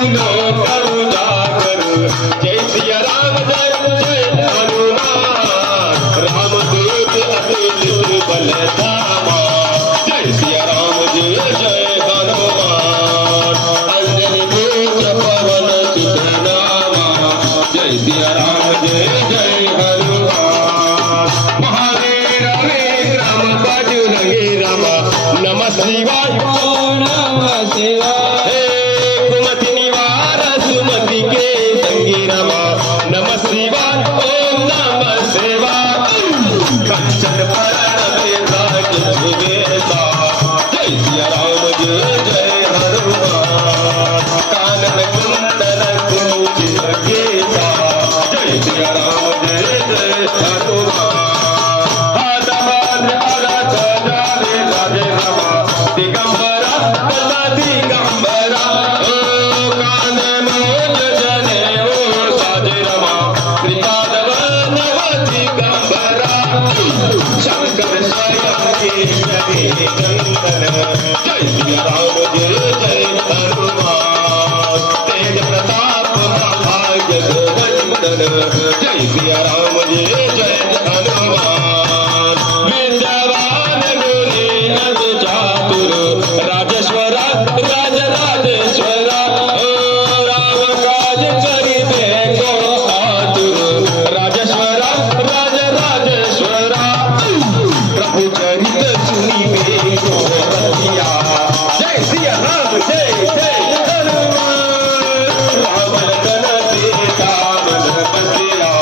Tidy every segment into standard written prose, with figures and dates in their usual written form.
फूलों का उजागर जय सिया राम जय जय हनुमान रामदूत अतुलित बलधामा जय सिया राम जय जय हनुमान अंजनी पुत्र पवन सुत नामा जय सिया राम जय जय हनुमान महावीर विक्रम बजरंगी राम नमः शिवाय नमः शिवाय कुमति निवार सुमति के संगी रमा नमः शिवाय ओम नमः शिवाय कंचन परण विराज सुवेशा जय सिया राम जय जय हनुमान कानन कुंडल कुंचित केसा जय सिया राम जय जय हनुमान दिगंबरा कला दिगंबरा ओ काननो जजने ओ साजे रमा त्रिकाल नव दिगंबरा शंकर स्वयं के नंदन जय सिया राम जय जय हनुमान तेज प्रताप महाभाग्य वंदन जय सिया राम जय जय हनुमान विद्यावान गुणी अति चातुर राजेश्वरा राजराजेश्वरा ओ राम काज करिबे को आतुर राजेश्वरा राजराजेश्वरा प्रभु चरित सुनिबे को रसिया जय सिया राम जय जय हनुमान राम लखन सीता मन बसिया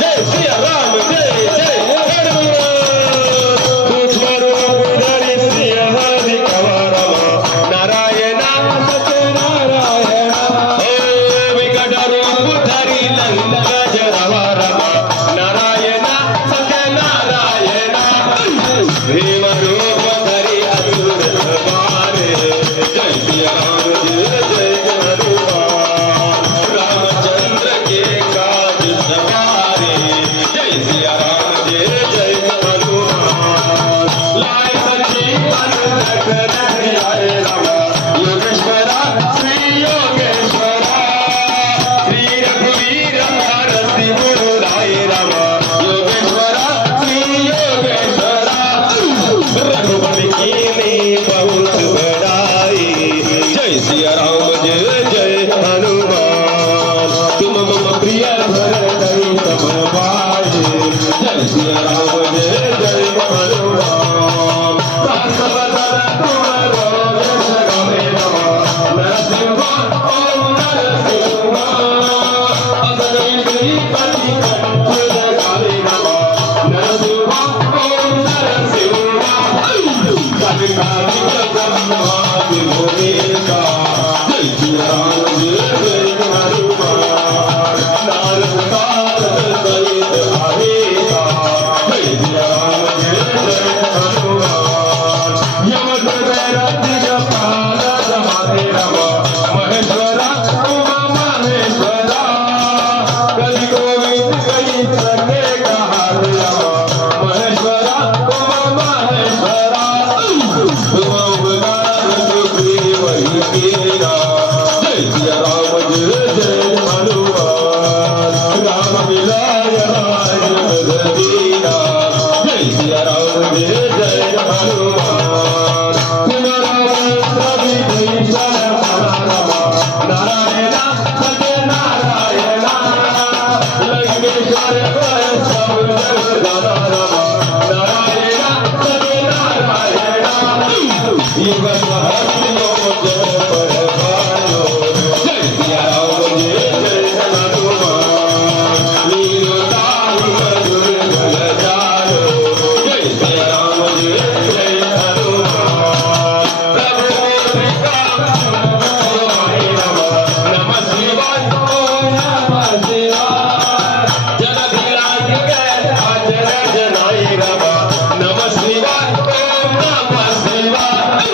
जय सिया राम जय जय हनुमान सूक्ष्म रूप धरि सिंह हरि कंवरमा नारायणा सत्यनारायणा ओ विकट रूप धरि लंका जरावरमा नारायणा सत्यनारायणा भीम रूप धरि असुर संहारे जय सिया राम जय जय हनुमान रामचंद्र के काज सवारे जय सिया राम जय जय हनुमान लाय संजीवन लखन आए रामा योगेश्वरा श्री योगेश्वरा श्री रघुवीर हरसि मुराय रामा योगेश्वरा श्री योगेश्वरा रघुपति कीन्ही बहुत बड़ाई जय सिया राम जय जय हनुमान तुम मम प्रिय भरतहि तम भाई जय सिया राम जय जय हनुमान सहस्रवदन तुमरो यश गावे नमः नरसिंह ओम नरसिंह असगै श्रीपति कंठ जगावे नमः नरसिंह ओम नरसिंह कविकारिक ब्रह्मादि भुवनेशा जय सिया राम जय जय हनुमान नारद सारद सहित अहेसा जय सिया राम जय जय हनुमान यम धर्म दिगपाल रमाते रमा महेश्वरा उमा महेश्वरा कलि गोविंद कई सके कहार रमा महेश्वरा उमा महेश्वरा तुम अवतार सुग्रीव वही तेरा जय सिया राम जय जय हनुमान राम मिलाय राज बदलीना जय सिया राम जय जय हनुमान पुनरावृत्त विभीषण परारमा नारायणा सत्यनारायणा लंकेश्वर सब जगदारमा नारायणा सत्यनारायणा युग सहस्रो जय पर भायो जय सिया राम जय जय हनुमान लीलोताहि मधुर फल जायो जय सिया राम जय जय हनुमान प्रभु मुद्रिका सोमाय नमः शिवाय ओम नमः शिवाय जगदिलाय कैसा जन जनाय नमः शिवाय ओम नमः शिवाय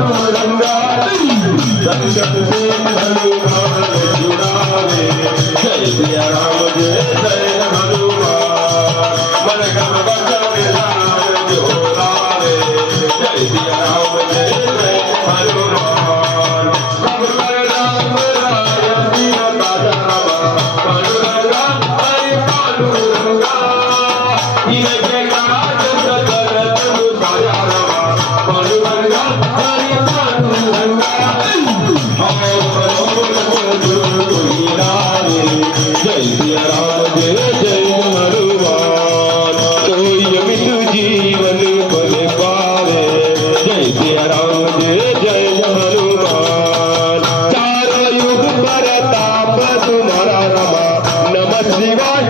पांडुरंगा संकट से हनुमान छुड़ावे जय सिया राम जय जय हनुमान मन क्रम वचन विधान जो लावे जय सिया राम जय जय हनुमान सब कर राम राय सीता राम पांडुरंगा हरि पांडुरंगा इनके काज सकल तनु साया राम पांडुरंगा हरि पांडुरंगा जय सिया राम जय जय हनुमान कोई अमित जीवन फल पावे जय सिया राम जय जय हनुमान चारों युग परताप तुम्हारा रमा नमः शिवाय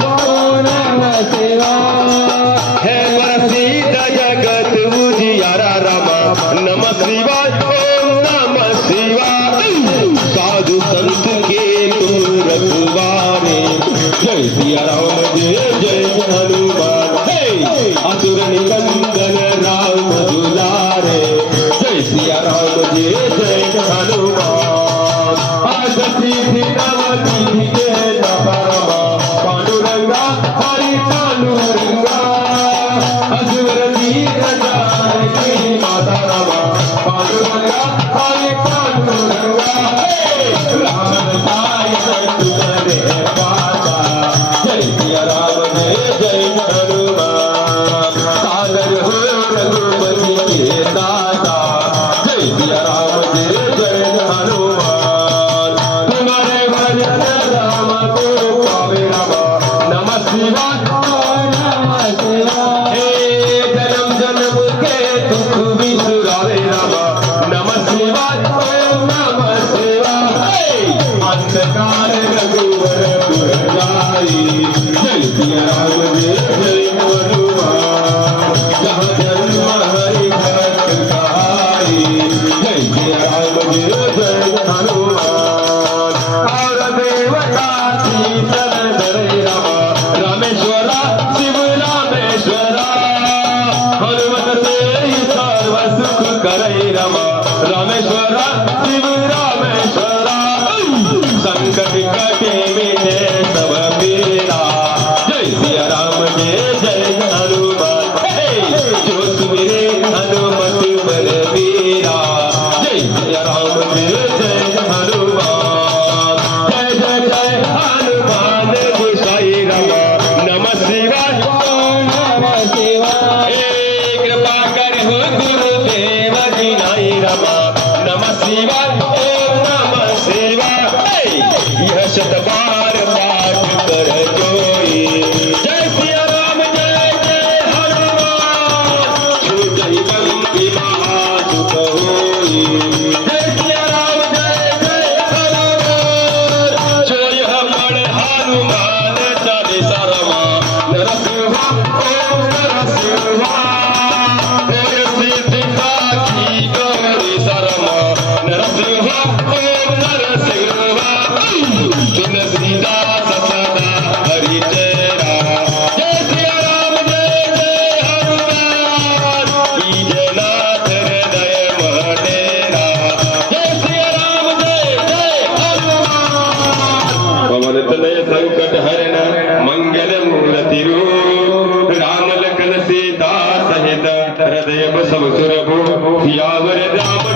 नमः शिवाय है प्रसिद्ध जगत उजियारा रमा नमः शिवाय ओम नमः शिवाय साधु संत के तुम रखवारे जय सिया राम जय जय हनुमान हे असुर निकंदन राम दुलारे जय सिया राम जय जय हनुमान आदि नवती के नरमा पांडुरंगा हरि पांडुरंगा असुर दीन जानकी माता रमा पांडुरंगा हरि पांडुरंगा राम साई तुझे पाता जय सिया राम जय जय हनुमान सागर हो रघुपति के दाता जय सिया राम जय जय हनुमान तुम्हारे भजन राम को पावे राम नमः शिवाय नमः शिवाय हे जन्म जन्म के दुख बिसरावे राम नमः शिवाय ओम नमः शिवाय अंधकार रघुवर पुर जाई जय सिया राम जय जय हनुमान जहाँ जन्म हरि भक्त कहाई जय सिया राम जय जय हनुमान और देवता शीतल धरे राम रामेश्वरा शिव रामेश्वरा हनुमत से सर्व सुख करे राम रामेश्वरा शिव रामेश्वरा संकट कटे मिटे सब पीड़ा जय सिया राम जय जय हनुमान जो सुमिरे हनुमत बलबीरा जय सिया राम जय जय हनुमान जय जय जय हनुमान गोसाई राम नमः शिवाय नमः शिवाय कृपा कर हो गुरुदेव जिनाई राम नमः शिवाय ओम नमः शिवाय यह शतबार पाठ कर जोई जय सिया राम जय जय हनुमान छूटहि बंदी महासुख होई जय सिया राम जय जय हनुमान जो यह पढ़ हनुमान चालीसा रमा नरसिंहा ओम नरसिंहा और सिद्धि की गौरी शरमा नरसिंहा ओम नरसिंहा तुलसीदास सदा हरि चेरा जय सिया राम जय जय हनुमान ईजनाथ हृदय महडेरा जय सिया राम जय जय हनुमान पवन तनय संकट हरण मंगल मूर्ति रूप राम लखन सीता सहित हृदय बसव सुरभु सियावर राम